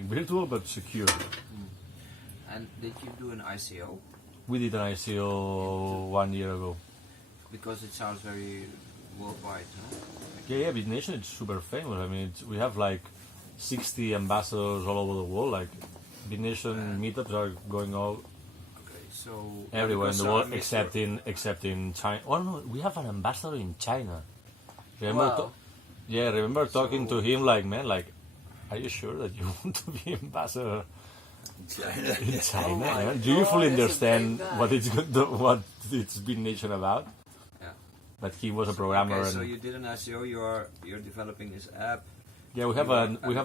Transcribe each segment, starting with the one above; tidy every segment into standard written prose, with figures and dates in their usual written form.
something virtual but secure. And did you do an ICO? We did an ICO 1 year ago. Because it sounds very worldwide, no? Yeah, Bitnation is super famous. I mean, we have like 60 ambassadors all over the world. Like Bitnation meetups are going all So everywhere in the world except in China. Oh no, we have an ambassador in China. Remember? Remember talking to him like, man, like, are you sure that you want to be ambassador in China? Yeah? Do you fully understand what it's Bitnation about? Yeah. But he was a programmer. Okay, so you did an ICO. You're developing this app. Yeah, we have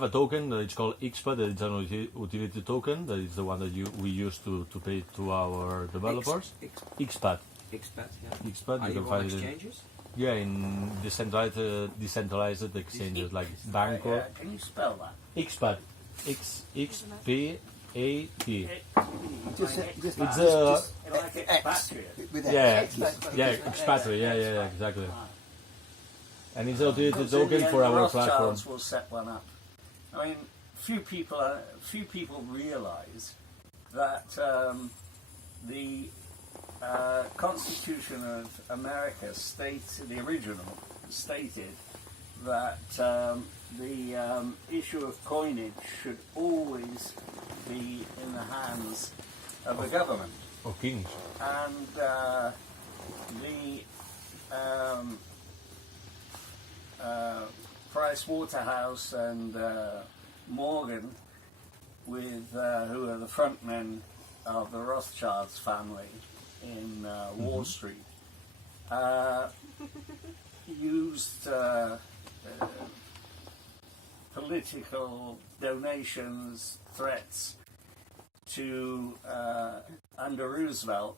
a token that it's called XPAT. That it's an utility token. That is the one that we use to pay to our developers. XPAT. XPAT, yeah. XPAT. Are you on exchanges? Yeah, in decentralized exchanges like Banco. Can you spell that? XPAT. XPAT. It's like expatriate. Expatriate. Yeah, exactly. And it's a utility token for our platform. Rothschilds will set one up. I mean, few people realise that the Constitution of America the original stated that the issue of coinage should always be in the hands of the government. Of kings. And Price Waterhouse and Morgan, who are the front men of the Rothschilds family in Wall Street, used political donations, threats to under Roosevelt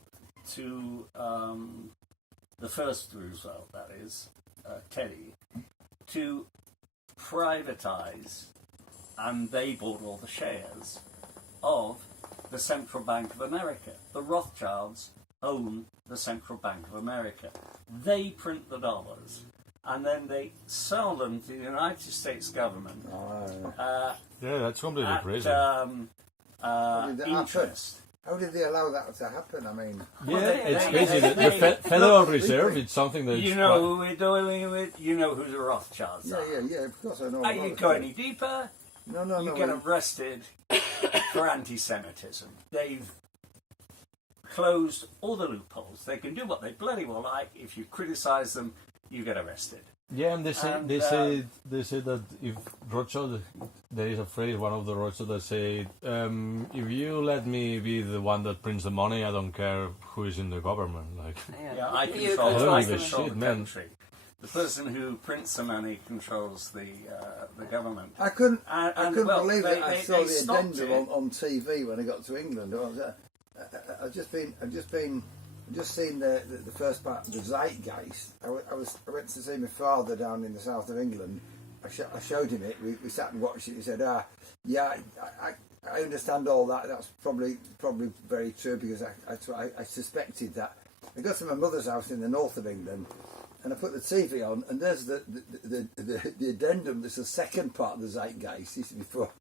to the first Roosevelt, that is, Teddy, to privatize, and they bought all the shares of the Central Bank of America. The Rothschilds own the Central Bank of America. They print the dollars, and then they sell them to the United States government. Yeah, that's completely crazy. Interest. How did they allow that to happen? I mean, it's crazy. The Federal Reserve, it's something that you know who we're dealing with. You know who the Rothschilds are. Yeah. Of course I know. You go any deeper, No. you get arrested for anti-Semitism. They've closed all the loopholes. They can do what they bloody well like. If you criticise them, you get arrested. Yeah, and they say that if Rothschild, there is a phrase, one of the Rothschild that say, if you let me be the one that prints the money, I don't care who is in the government. Like, I control the country. The person who prints the money controls the government. I couldn't believe it. I saw the addendum on TV when I got to England. I've just seen the first part of the Zeitgeist. I went to see my father down in the south of England. I showed him it. We sat and watched it. He said, I understand all that. That's probably very true, because I suspected that. I got to my mother's house in the north of England, and I put the TV on, and there's the addendum. There's the second part of the Zeitgeist. This is before.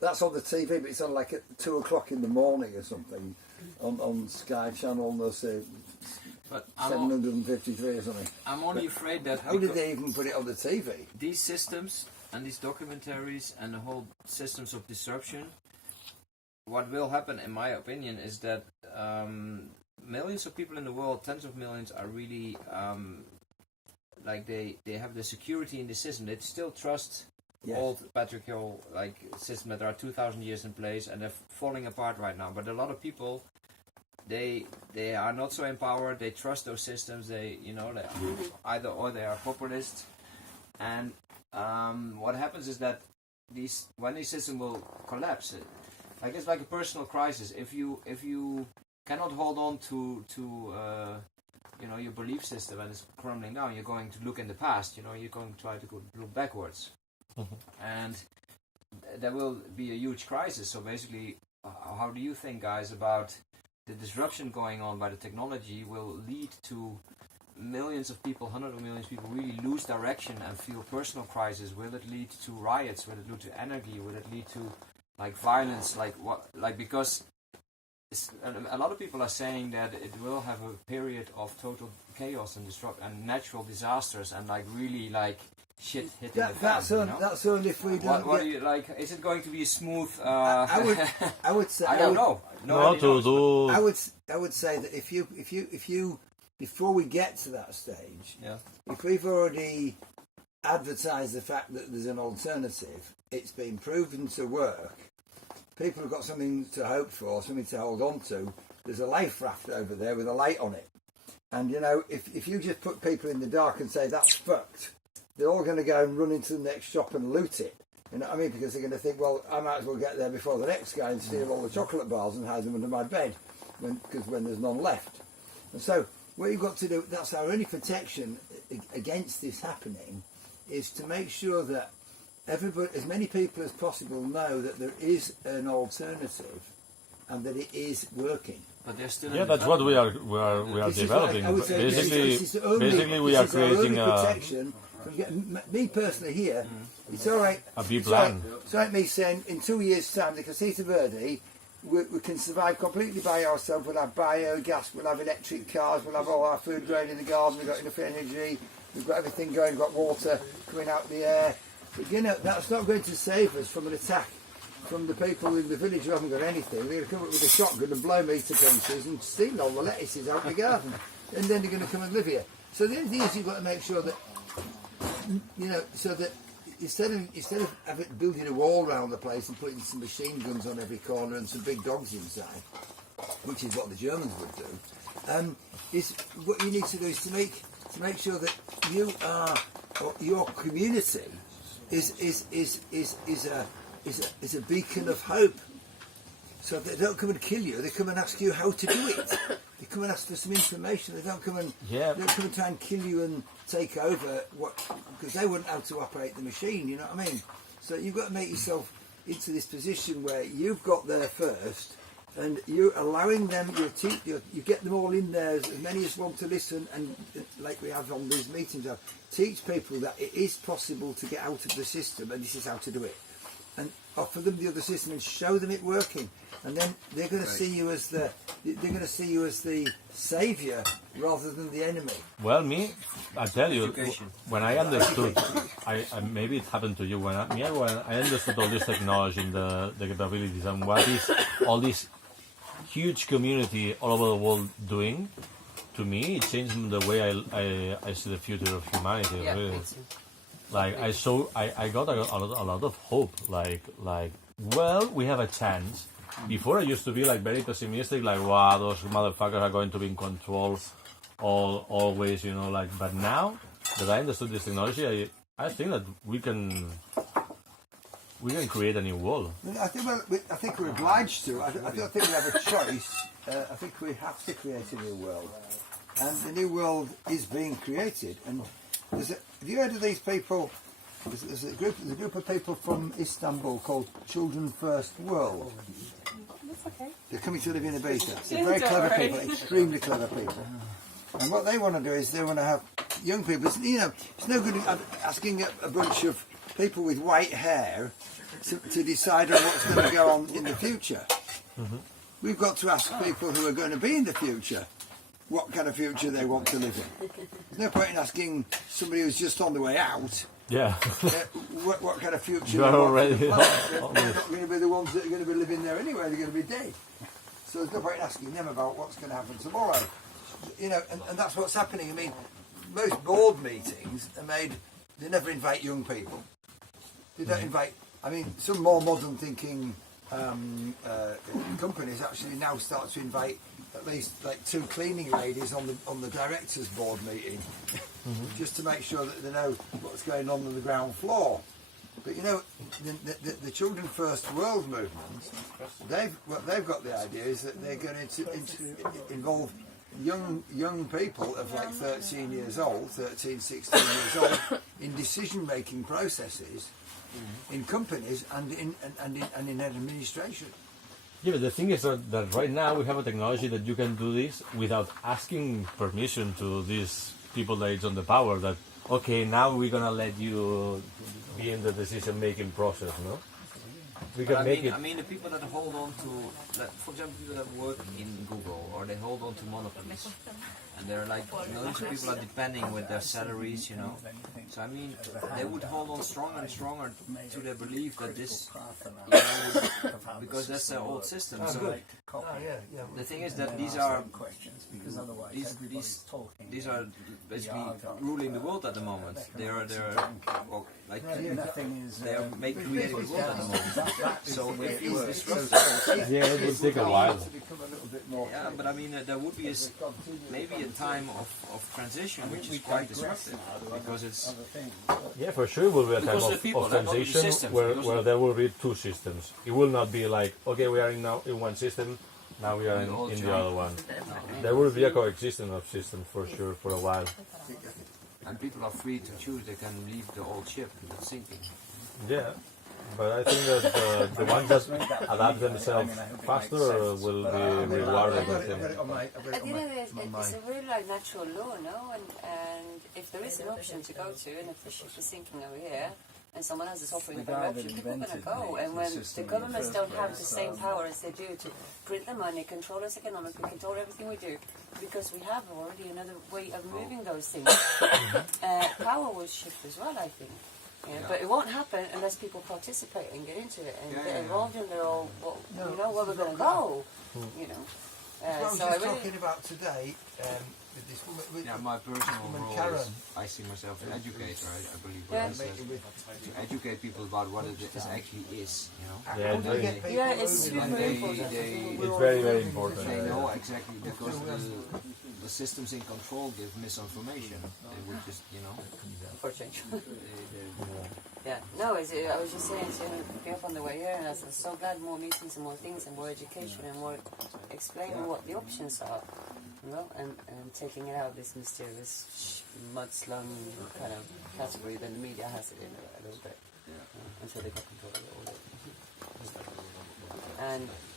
That's on the TV, but it's on like at 2 o'clock in the morning or something on Sky Channel, let's say 753 or something. I'm only afraid that... How did they even put it on the TV? These systems and these documentaries and the whole systems of disruption, what will happen, in my opinion, is that millions of people in the world, tens of millions, are really... they have the security in the system. They still trust... Yes. Old patriarchal system that are 2,000 years in place, and they're falling apart right now. But a lot of people, they are not so empowered. They trust those systems. They either they are populists, and what happens is that when these systems will collapse, it's like a personal crisis. If you cannot hold on to your belief system and it's crumbling down, you're going to look in the past. You're going to try to look backwards. And there will be a huge crisis. So basically, how do you think, guys, about the disruption going on by the technology will lead to millions of people, hundreds of millions of people really lose direction and feel personal crisis? Will it lead to riots? Will it lead to anarchy? Will it lead to like violence, because a lot of people are saying that it will have a period of total chaos and disrupt and natural disasters and like really like shit hitting the fan, that's only if we don't. What do you like? Is it going to be a smooth? I would say. I don't know. I would say that if you before we get to that stage, yeah. If we've already advertised the fact that there's an alternative, it's been proven to work. People have got something to hope for, something to hold on to. There's a life raft over there with a light on it. And, if you just put people in the dark and say, that's fucked, they're all going to go and run into the next shop and loot it. You know what I mean? Because they're going to think, well, I might as well get there before the next guy and steal all the chocolate bars and hide them under my bed because when there's none left. And so what you've got to do, that's our only protection against this happening, is to make sure that everybody, as many people as possible, know that there is an alternative and that it is working. But they're still that's what we are developing. Basically, we are creating a protection. Me personally here, it's all right. A B plan. It's all right. Me saying in 2 years' time, the Casita Verde, we can survive completely by ourselves. We'll have biogas, we'll have electric cars, we'll have all our food growing in the garden. We've got enough energy. We've got everything going. We've got water coming out the air. But that's not going to save us from an attack from the people in the village who haven't got anything. They're going to come up with a shotgun and blow me to pieces and steal all the lettuces out of the garden. And then they're going to come and live here. So the only thing is you've got to make sure that, so that instead of building a wall around the place and putting some machine guns on every corner and some big dogs inside, which is what the Germans would do, is what you need to do is to make sure that you are, or your community is a beacon of hope. So they don't come and kill you. They come and ask you how to do it. They come and ask for some information. They don't come and try and kill you and take over because they wouldn't know how to operate the machine. You know what I mean? So you've got to make yourself into this position where you've got there first, and you're allowing them. You get them all in there, as many as want to listen, and like we have on these meetings, teach people that it is possible to get out of the system, and this is how to do it, and offer them the other system and show them it working. And then they're going to see you as the saviour rather than the enemy. Well, I tell you, when I understood, I maybe it happened to you when I understood all this technology and the capabilities and what is all this huge community all over the world doing. To me, it changed the way I see the future of humanity. Yeah, really. Like I got a lot of hope. Like we have a chance. Before I used to be like very pessimistic, like wow, those motherfuckers are going to be in control always, but now that I understood this technology, I think that we can create a new world. I think we're obliged to. I don't think we have a choice. I think we have to create a new world, and the new world is being created. And have you heard of these people? There's a group of people from Istanbul called Children First World. That's okay. They're coming to live in Ibiza. They're very clever people, extremely clever people. And what they want to do is they want to have young people. It's no good asking a bunch of people with white hair to decide on what's going to go on in the future. Mm-hmm. We've got to ask people who are going to be in the future what kind of future they want to live in. There's no point in asking somebody who's just on the way out. Yeah. What kind of future? You're already. They're not going to be the ones that are going to be living there anyway. They're going to be dead. So there's no point in asking them about what's going to happen tomorrow. And that's what's happening. I mean, most board meetings are made. They never invite young people. They don't invite. I mean, some more modern thinking companies actually now start to invite at least like 2 cleaning ladies on the directors' board meeting, just to make sure that they know what's going on the ground floor. But the Children First World movement, they've got the idea is that they're going to involve young people of like 13, 16 years old in decision-making processes in companies and in administration. Yeah, but the thing is that right now we have a technology that you can do this without asking permission to these people that is on the power. That okay, now we're gonna let you be in the decision-making process, no? we But can make it. I mean, the people that hold on to, for example, people that work in Google, or they hold on to monopolies, and they're like, millions of people are depending with their salaries, you know. So I mean, they would hold on stronger and stronger to their belief that this, you know, because that's their old system. So the thing is that these are these are basically ruling the world at the moment. They're creating the world at the moment. So if you disrupt that, Yeah, it will take a while. yeah, but I mean, there would be maybe a time of transition which is quite disruptive, because it's Yeah, for sure, it will be a time Because the people, of not only the transition systems, where because the- there will be two systems. It will not be like, okay, we are now in one system, now we are in the other one. There will be a coexistence of systems for sure for a while. and people are free to choose. They can leave the old ship that's sinking. Yeah, but I think that the ones that adapt themselves faster will be rewarded. I think. And you know, it's a really like natural law, no? And if there is an option to go to, and if the ship is sinking over here, and someone else is offering a better option, people are going to go. And when the governments don't have the same power as they do to print the money, control us economically, control everything we do, because we have already another way of moving those things, power will shift as well, I think. Yeah, but it won't happen unless people participate and get into it and get involved in their own, you know, where we're going to go, you know. I was just talking about today with this woman. Yeah, my personal role Karen. is I see myself as an educator. I believe what it says, to educate people about what it actually is, you know. Yeah, it's very, Yeah, it's super important. it's very, very important. They know exactly, because the systems in control give misinformation. They would just, you know. For change. Yeah, no, I was just saying to be up on the way here, and I was so glad more meetings and more things and more education and more explaining what the options are, you know, and taking it out of this mysterious mud-slung kind of category that the media has it in a little bit, until they got control of it all.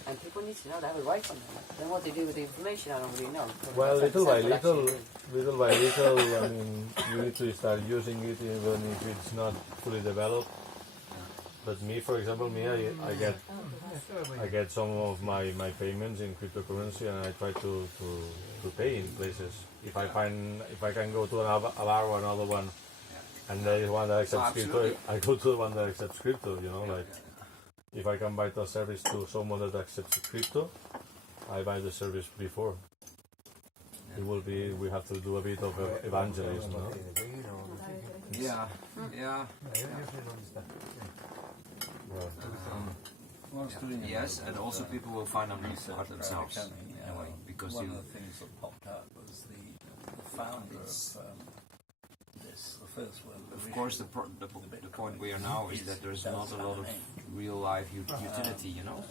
And people need to know they have a right on them. Then what they do with the information, I don't really know. Well, little by little, Actually, I mean, you need to start using it even if it's not fully developed. But me, for example, I get some of my payments in cryptocurrency, and I try to pay in places. If I can go to a bar or another one, and there is one that accepts crypto, I go to the one that accepts crypto. You know, like. If I can buy the service to someone that accepts crypto, I buy the service before. It will be, we have to do a bit of evangelism, no? Yeah. Yes, and also people will find out themselves in a way, because one of the things that popped up was the founder of this, the first one. Of course, the point we are now is that there's not a lot of real life utility, you know.